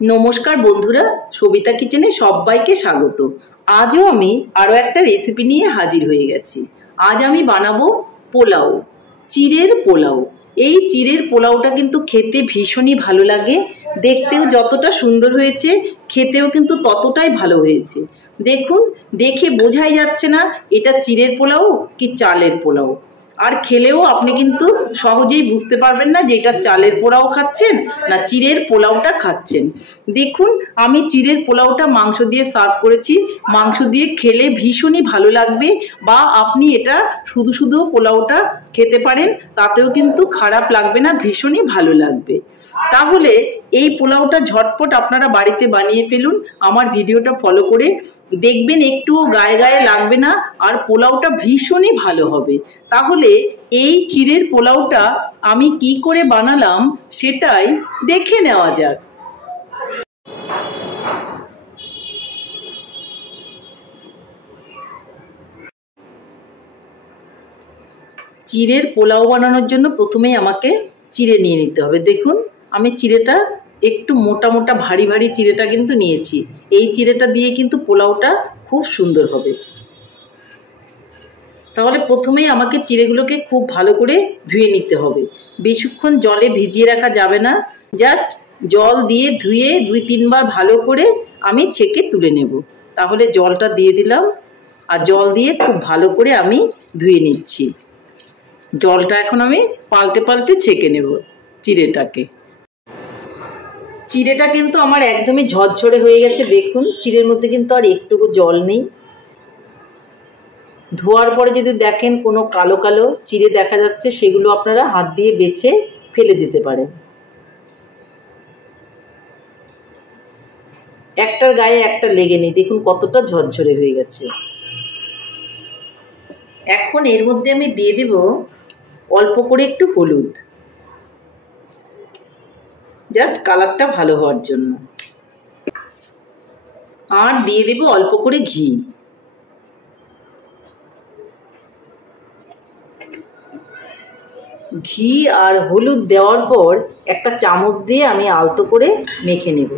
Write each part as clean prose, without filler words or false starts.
নমস্কার বন্ধুরা, সবিতা কিচেনে সবাইকে স্বাগত। আজও আমি আরও একটা রেসিপি নিয়ে হাজির হয়ে গেছি। আজ আমি বানাবো পোলাও, চিড়ের পোলাও। এই চিড়ের পোলাওটা কিন্তু খেতে ভীষণই ভালো লাগে। দেখতেও যতটা সুন্দর হয়েছে, খেতেও কিন্তু ততটাই ভালো হয়েছে। দেখুন, দেখে বোঝাই যাচ্ছে না এটা চিড়ের পোলাও কি চালের পোলাও। আর খেলেও আপনি কিন্তু সহজেই বুঝতে পারবেন না যে এটা চালের পোলাও খাচ্ছেন না চিড়ের পোলাওটা খাচ্ছেন। দেখুন, আমি চিড়ের পোলাওটা মাংস দিয়ে সার্ভ করেছি। মাংস দিয়ে খেলে ভীষণই ভালো লাগবে, বা আপনি এটা শুধু শুধু পোলাওটা খেতে পারেন, তাতেও কিন্তু খারাপ লাগবে না, ভীষণই ভালো লাগবে। তাহলে এই পোলাওটা ঝটপট আপনারা বাড়িতে বানিয়ে ফেলুন। আমার ভিডিওটা ফলো করে দেখবেন, একটুও গায়ে গায়ে লাগবে না, আর পোলাওটা ভীষণই ভালো হবে। তাহলে এই চিড়ের পোলাওটা আমি কি করে বানালাম সেটাই দেখে নেওয়া যাক। চিড়ের পোলাও বানানোর জন্য প্রথমেই আমাকে চিড়ে নিয়ে নিতে হবে। দেখুন, আমি চিড়েটা একটু মোটা মোটা ভারী ভারী চিড়েটা কিন্তু নিয়েছি। এই চিড়েটা দিয়ে কিন্তু পোলাওটা খুব সুন্দর হবে। তাহলে প্রথমেই আমাকে চিড়েগুলোকে খুব ভালো করে ধুয়ে নিতে হবে। বেশিক্ষণ জলে ভিজিয়ে রাখা যাবে না, জাস্ট জল দিয়ে ধুয়ে 2-3 বার ভালো করে আমি ছেঁকে তুলে নেব। তাহলে জলটা দিয়ে দিলাম, আর জল দিয়ে খুব ভালো করে আমি ধুয়ে নিচ্ছি। জলটা এখন আমি পাল্টে পাল্টে ছেঁকে নেব চিড়েটাকে। চিড়েটা কিন্তু আমার একদমই ঝরঝরে হয়ে গেছে। দেখুন, চিড়ের মধ্যে কিন্তু আর একটুকু জল নেই। ধোয়ার পরে যদি দেখেন কোনো কালো কালো চিড়ে দেখা যাচ্ছে, সেগুলো আপনারা হাত দিয়ে বেছে ফেলে দিতে পারেন। একটার গায়ে একটা লেগে নেই। দেখুন কতটা ঝরঝরে হয়ে গেছে। এখন এর মধ্যে আমি দিয়ে দেব অল্প করে একটু হলুদ, জাস্ট কালারটা ভালো হওয়ার জন্য। আর দিয়ে দেব অল্প করে ঘি। ঘি আর হলুদ দেওয়ার পর একটা চামচ দিয়ে আমি আলতো করে মেখে নেব।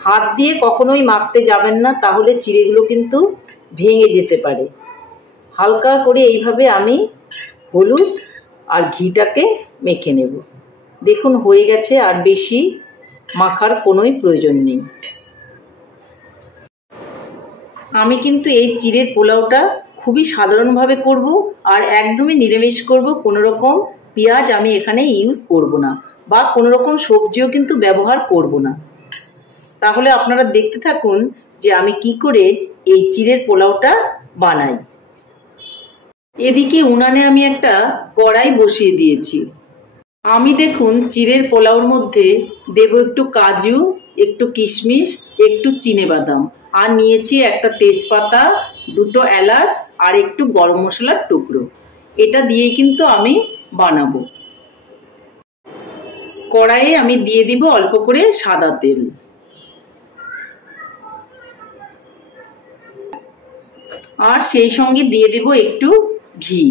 হাত দিয়ে কখনোই মাখতে যাবেন না, তাহলে চিড়েগুলো কিন্তু ভেঙে যেতে পারে। হালকা করে এইভাবে আমি হলুদ আর ঘিটাকে মেখে নেব। দেখুন হয়ে গেছে, আর বেশি মাখার কোনোই প্রয়োজন নেই। আমি কিন্তু এই চিড়ের পোলাওটা খুবই সাধারণভাবে করব, আর একদমই নিরামিষ করব। কোনো রকম পেঁয়াজ আমি এখানে ইউজ করব না, বা কোনো রকম সবজিও কিন্তু ব্যবহার করব না। তাহলে আপনারা দেখতে থাকুন যে আমি কি করে এই চিড়ের পোলাওটা বানাই। এদিকে উনানে আমি একটা কড়াই বসিয়ে দিয়েছি। আমি দেখুন চিড়ের পোলাওর মধ্যে দেব একটু কাজু, একটু কিশমিশ, একটু চিনেবাদাম, আর নিয়েছি একটা তেজপাতা, 2টো এলাচ, আর একটু গরম মশলার টুকরো। এটা দিয়ে কিন্তু আমি বানাবো। কড়াইয়ে আমি দিয়ে দিব অল্প করে সাদা তেল, আর সেই সঙ্গে দিয়ে দেব একটু ঘি।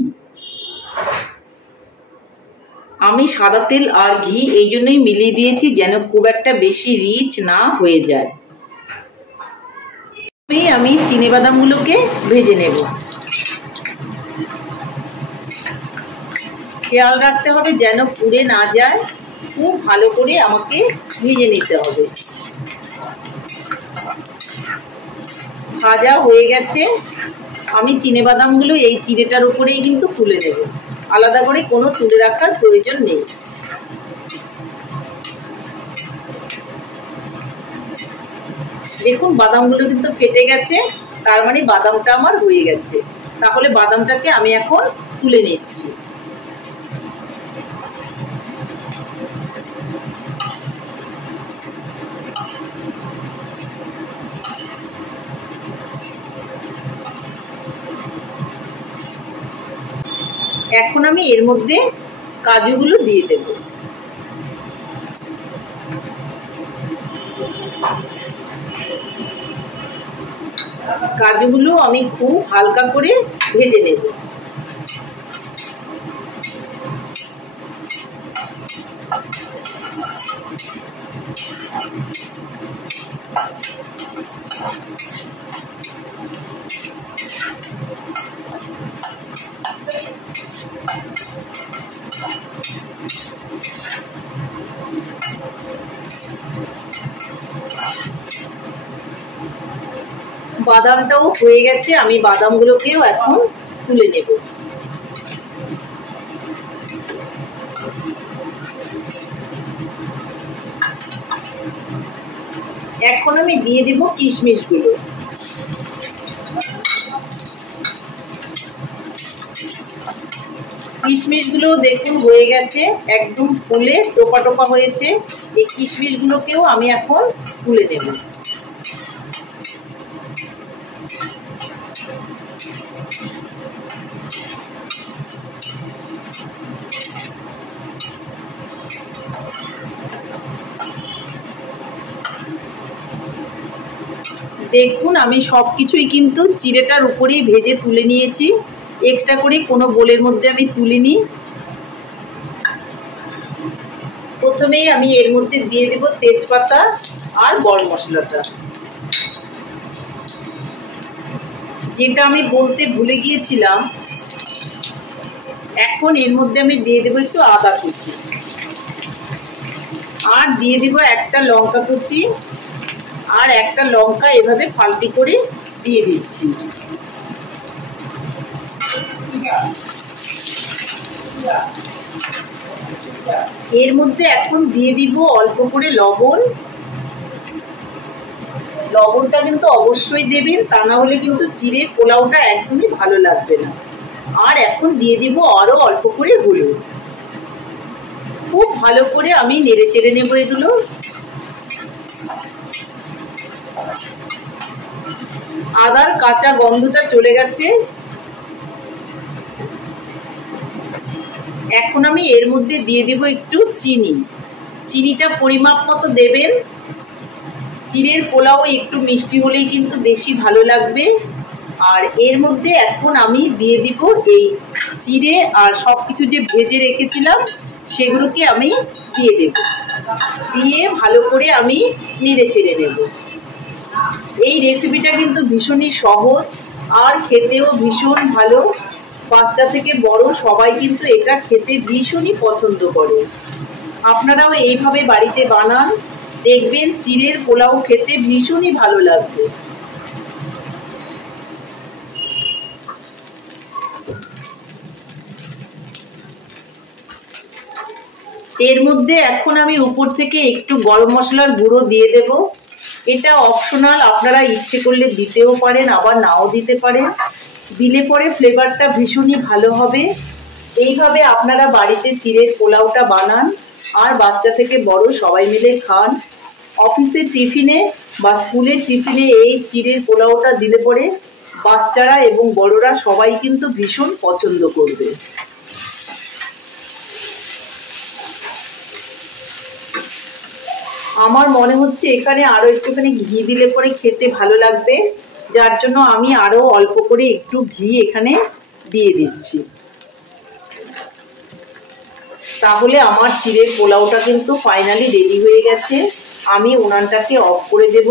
আমি সাদা তেল আর ঘি এই জন্যই মিলিয়ে দিয়েছি, যেন খুব একটা বেশি রিচ না হয়ে যায়। আমি চিনেবাদামগুলোকে ভেজে নেব। খেয়াল রাখতে হবে যেন পুড়ে না যায়, খুব ভালো করে আমাকে ভেজে নিতে হবে। ভাজা হয়ে গেছে। আমি চিনেবাদামগুলো এই চিড়েটার উপরেই কিন্তু তুলে নেব, আলাদা করে কোনো তুলে রাখার প্রয়োজন নেই। দেখুন বাদামগুলো কিন্তু ফেটে গেছে, তার মানে বাদামটা আমার হয়ে গেছে। তাহলে বাদামটাকে আমি এখন তুলে নিচ্ছি। এখন আমি এর মধ্যে কাজুগুলো দিয়ে দেব। কাজুগুলো আমি খুব হালকা করে ভেজে নেব। বাদামটাও হয়ে গেছে, আমি বাদামগুলোকেও এখন তুলে নেব। এখন আমি দিয়ে দেব কিশমিশগুলো। কিশমিশগুলো দেখুন হয়ে গেছে, একদম ফুলে টোপা টোপা হয়েছে। এই কিশমিশগুলোকেও আমি এখন তুলে নেব। দেখুন আমি সবকিছুই কিন্তু চিড়েটার উপরেই ভেজে তুলে নিয়েছি, এক্সট্রা করে কোনো বোলের মধ্যে আমি তুলিনি। প্রথমেই আমি এর মধ্যে দিয়ে দেব তেজপাতা আর গরম মশলাটা। যেটা আমি বলতে ভুলে গিয়েছিলাম, এখন এর মধ্যে আমি দিয়ে দেব একটু আদা কুচি, আর দিয়ে দেব একটা লঙ্কা কুচি, আর একটা লঙ্কা এভাবে ফালতি করে দিয়ে দিচ্ছি। এর মধ্যে এখন দিয়ে দিব অল্প করে লবণ। লবণটা কিন্তু অবশ্যই দেবেন, তা না হলে কিন্তু চিড়ের পোলাওটা একদমই ভালো লাগবে না। আর এখন দিয়ে দিব আরো অল্প করে হলুদ। খুব ভালো করে আমি নেড়ে চেড়ে নেব এগুলো। আদার কাঁচা গন্ধটা চলে গেছে। এখন আমি এর মধ্যে দিয়ে দেব একটু চিনি। চিনিটা পরিমাপ মতো দেবেন। চিড়ের পোলাও একটু মিষ্টি হলেই কিন্তু বেশি ভালো লাগবে। আর এর মধ্যে এখন আমি দিয়ে দিব এই চিড়ে আর সবকিছু যে ভেজে রেখেছিলাম সেগুলোকে আমি দিয়ে দেব। দিয়ে ভালো করে আমি নেড়ে চেড়ে নেব। এই রেসিপিটা কিন্তু ভীষণই সহজ আর খেতেও ভীষণ ভালো। বাচ্চা থেকে বড় সবাই কিন্তু এটা খেতে ভীষণই পছন্দ করে। আপনারাও এইভাবে বাড়িতে বানান, দেখবেন চিড়ের পোলাও খেতে ভীষণই ভালো লাগবে। এর মধ্যে এখন আমি উপর থেকে একটু গরম মশলার গুঁড়ো দিয়ে দেব। এটা অপশনাল, আপনারা ইচ্ছে করলে দিতেও পারেন আবার নাও দিতে পারেন। দিলে পরে ফ্লেভারটা ভীষণই ভালো হবে। এইভাবে আপনারা বাড়িতে চিড়ের পোলাওটা বানান আর বাচ্চা থেকে বড় সবাই মিলে খান। অফিসের টিফিনে বা স্কুলের টিফিনে এই চিড়ের পোলাওটা দিলে পরে বাচ্চারা এবং বড়রা সবাই কিন্তু ভীষণ পছন্দ করবে। আমার মনে হচ্ছে এখানে আরো একটুখানি ঘি দিলে পরে খেতে ভালো লাগবে, যার জন্য আমি আরো অল্প করে একটু ঘি এখানে দিয়ে দিচ্ছি। তাহলে আমার চিড়ের পোলাওটা কিন্তু ফাইনালি রেডি হয়ে গেছে। আমি উনানটাকে অফ করে দেব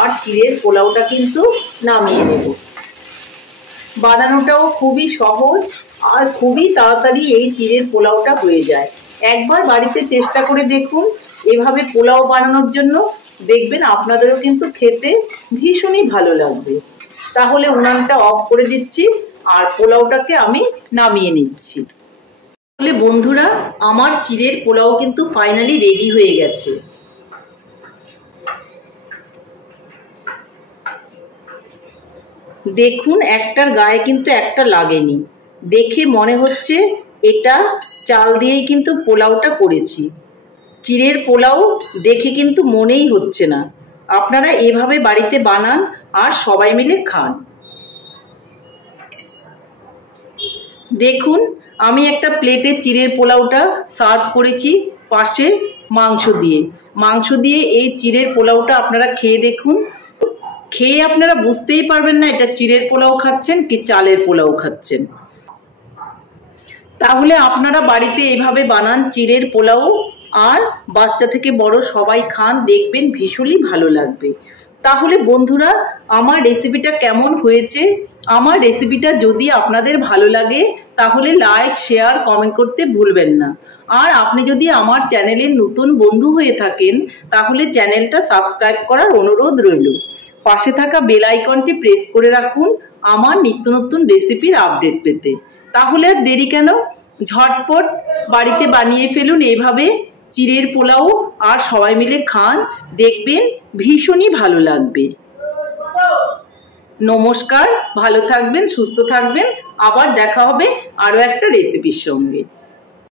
আর চিড়ের পোলাওটা কিন্তু নামিয়ে নেব। বানানোটাও খুবই সহজ আর খুবই তাড়াতাড়ি এই চিড়ের পোলাওটা হয়ে যায়। একবার বাড়িতে চেষ্টা করে দেখুন এভাবে পোলাও বানানোর জন্য, দেখবেন আপনাদেরও কিন্তু খেতে ভীষণই ভালো লাগবে। তাহলে উনানটা অফ করে দিচ্ছি আর পোলাওটাকে আমি নামিয়ে নিচ্ছি। তাহলে বন্ধুরা আমার চিড়ের পোলাও কিন্তু ফাইনালি রেডি হয়ে গেছে। দেখুন একটার গায়ে কিন্তু একটা লাগেনি, দেখে মনে হচ্ছে এটা চাল দিয়েই কিন্তু পোলাওটা করেছি। চিড়ের পোলাও দেখে কিন্তু মনেই হচ্ছে না। আপনারা এভাবে বাড়িতে বানান আর সবাই মিলে খান। দেখুন আমি একটা প্লেটে চিড়ের পোলাওটা সার্ভ করেছি পাশে মাংস দিয়ে এই চিড়ের পোলাওটা আপনারা খেয়ে দেখুন। খেয়ে আপনারা বুঝতেই পারবেন না এটা চিড়ের পোলাও খাচ্ছেন কি চালের পোলাও খাচ্ছেন। তাহলে আপনারা বাড়িতে এভাবে বানান চিড়ের পোলাও আর বাচ্চা থেকে বড় সবাই খান, দেখবেন ভীষণই ভালো লাগবে। তাহলে বন্ধুরা, আমার রেসিপিটা কেমন হয়েছে? আমার রেসিপিটা যদি আপনাদের ভালো লাগে তাহলে লাইক, শেয়ার, কমেন্ট করতে ভুলবেন না। আর আপনি যদি আমার চ্যানেলের নতুন বন্ধু হয়ে থাকেন তাহলে চ্যানেলটা সাবস্ক্রাইব করার অনুরোধ রইল। পাশে থাকা বেল আইকনটি প্রেস করে রাখুন আমার নিত্য নতুন রেসিপির আপডেট পেতে। তাহলে আর দেরি কেন, ঝটপট বাড়িতে বানিয়ে ফেলুন এভাবে চিড়ের পোলাও, আর সবাই মিলে খান, দেখবেন ভীষণই ভালো লাগবে। নমস্কার, ভালো থাকবেন, সুস্থ থাকবেন, আবার দেখা হবে আরো একটা রেসিপির সঙ্গে।